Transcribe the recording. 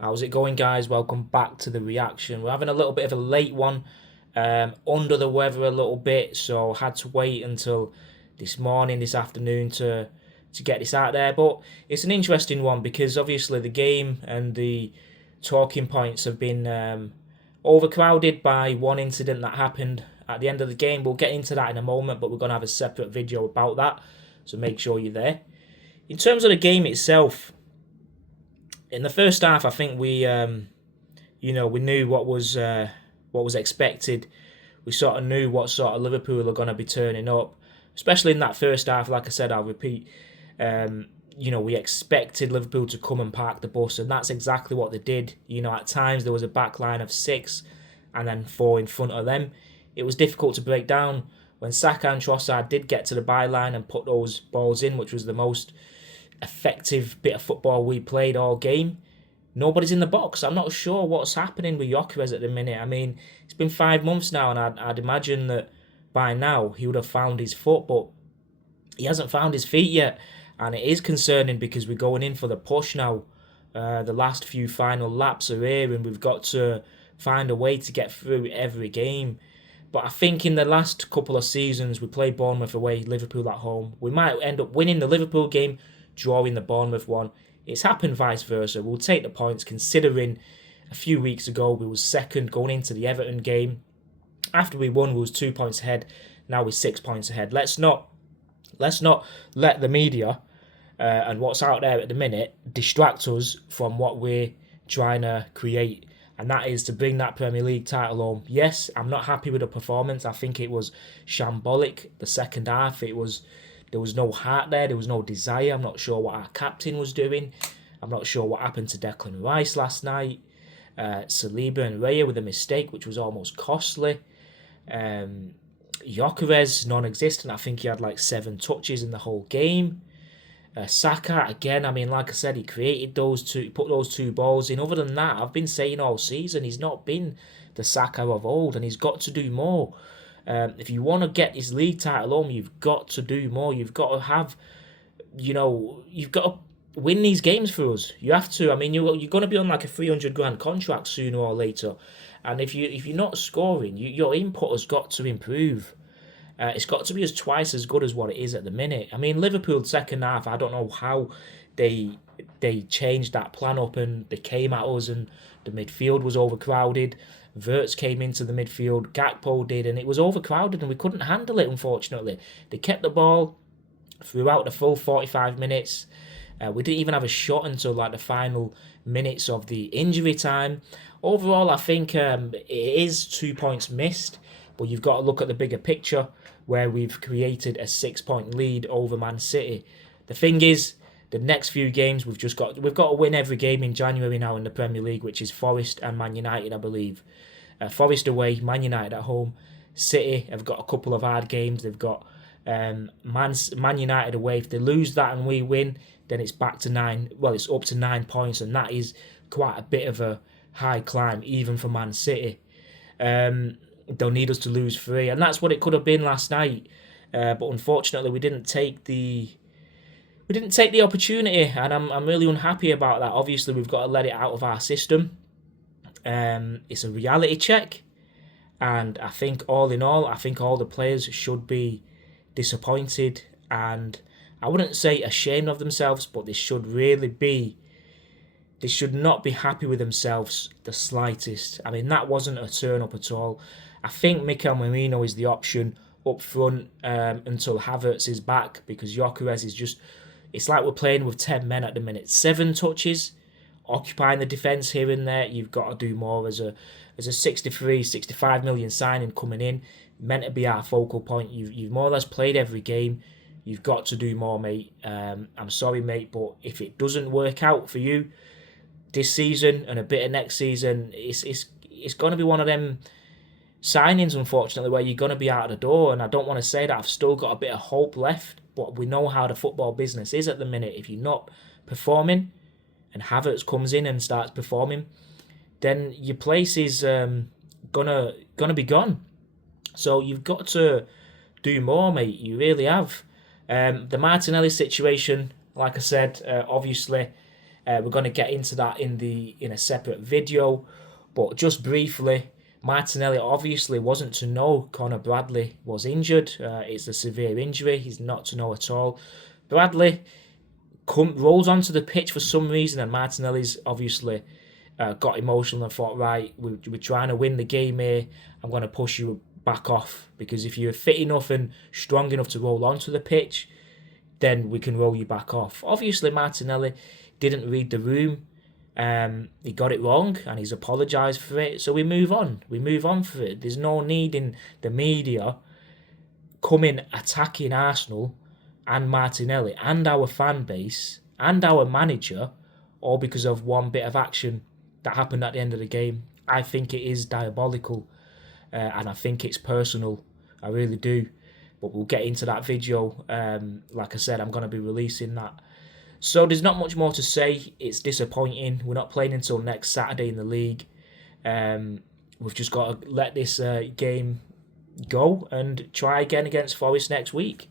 How's it going, guys? Welcome back to the reaction. We're having a little bit of a late one, under the weather a little bit, so had to wait until this afternoon to get this out there. But it's an interesting one because obviously the game and the talking points have been overcrowded by one incident that happened at the end of the game. We'll get into that in a moment, but we're going to have a separate video about that, so make sure you're there. In terms of the game itself, in the first half, I think we knew what was expected. We sort of knew what sort of Liverpool are going to be turning up, especially in that first half. Like I said, I'll repeat. We expected Liverpool to come and park the bus, and that's exactly what they did. At times there was a back line of six, and then four in front of them. It was difficult to break down when Saka and Trossard did get to the byline and put those balls in, which was the most effective bit of football we played all game. Nobody's in the box. I'm not sure what's happening with Gyökeres at the minute. I mean, it's been 5 months now, and I'd imagine that by now he would have found his foot, but he hasn't found his feet yet, and it is concerning because we're going in for the push now. The last few final laps are here, and we've got to find a way to get through every game. But I think in the last couple of seasons, we played Bournemouth away, Liverpool at home. We might end up winning the Liverpool game, drawing the Bournemouth one. It's happened vice versa. We'll take the points considering a few weeks ago we was second going into the Everton game. After we won, we was 2 points ahead. Now we're 6 points ahead. Let's not let the media and what's out there at the minute distract us from what we're trying to create, and that is to bring that Premier League title home. Yes, I'm not happy with the performance. I think it was shambolic. The second half, there was no heart there. There was no desire. I'm not sure what our captain was doing. I'm not sure what happened to Declan Rice last night. Saliba and Raya with a mistake, which was almost costly. Gyökeres, non-existent. I think he had like 7 touches in the whole game. Saka, again, I mean, like I said, he created those two, he put those 2 balls in. Other than that, I've been saying all season, he's not been the Saka of old, and he's got to do more. If you want to get this league title home, you've got to do more. You've got to have, you've got to win these games for us. You have to. I mean, you're going to be on like a 300 grand contract sooner or later, and if you're not scoring, your input has got to improve. It's got to be twice as good as what it is at the minute. I mean, Liverpool's second half, I don't know how they changed that plan up and they came at us, and the midfield was overcrowded. Verts came into the midfield, Gakpo did, and it was overcrowded and we couldn't handle it, unfortunately. They kept the ball throughout the full 45 minutes. We didn't even have a shot until like the final minutes of the injury time. Overall, I think it is 2 points missed, but you've got to look at the bigger picture where we've created a 6 point lead over Man City. The thing is, the next few games we've got to win every game in January now in the Premier League, which is Forest and Man United, I believe. Forest away, Man United at home. City have got a couple of hard games. They've got Man United away. If they lose that and we win, then it's back to 9. Well, it's up to 9 points, and that is quite a bit of a high climb, even for Man City. They'll need us to lose 3, and that's what it could have been last night. But unfortunately, we didn't take the opportunity, and I'm really unhappy about that. Obviously, we've got to let it out of our system. It's a reality check, and I think all in all, I think all the players should be disappointed, and I wouldn't say ashamed of themselves, but they should not be happy with themselves the slightest. I mean, that wasn't a turn up at all. I think Mikel Merino is the option up front until Havertz is back, because Gyökeres is just, it's like we're playing with 10 men at the minute. 7 touches, occupying the defence here and there. You've got to do more as a 65 million signing coming in, meant to be our focal point. You've more or less played every game. You've got to do more, mate. I'm sorry, mate, but if it doesn't work out for you this season and a bit of next season, it's going to be one of them signings, unfortunately, where you're going to be out of the door. And I don't want to say that. I've still got a bit of hope left, but we know how the football business is at the minute. If you're not performing and Havertz comes in and starts performing, then your place is gonna be gone. So you've got to do more, mate. You really have. The Martinelli situation, like I said, obviously, We're going to get into that in a separate video, but just briefly, Martinelli obviously wasn't to know Conor Bradley was injured. It's a severe injury. He's not to know at all. Bradley rolls onto the pitch for some reason, and Martinelli's obviously got emotional and thought, right, we're trying to win the game here. I'm going to push you back off, because if you're fit enough and strong enough to roll onto the pitch, then we can roll you back off. Obviously, Martinelli didn't read the room. He got it wrong and he's apologised for it. So we move on. We move on for it. There's no need in the media coming attacking Arsenal and Martinelli and our fan base and our manager, all because of one bit of action that happened at the end of the game. I think it is diabolical, and I think it's personal. I really do. But we'll get into that video. Like I said, I'm going to be releasing that. So there's not much more to say. It's disappointing. We're not playing until next Saturday in the league. We've just got to let this game go and try again against Forest next week.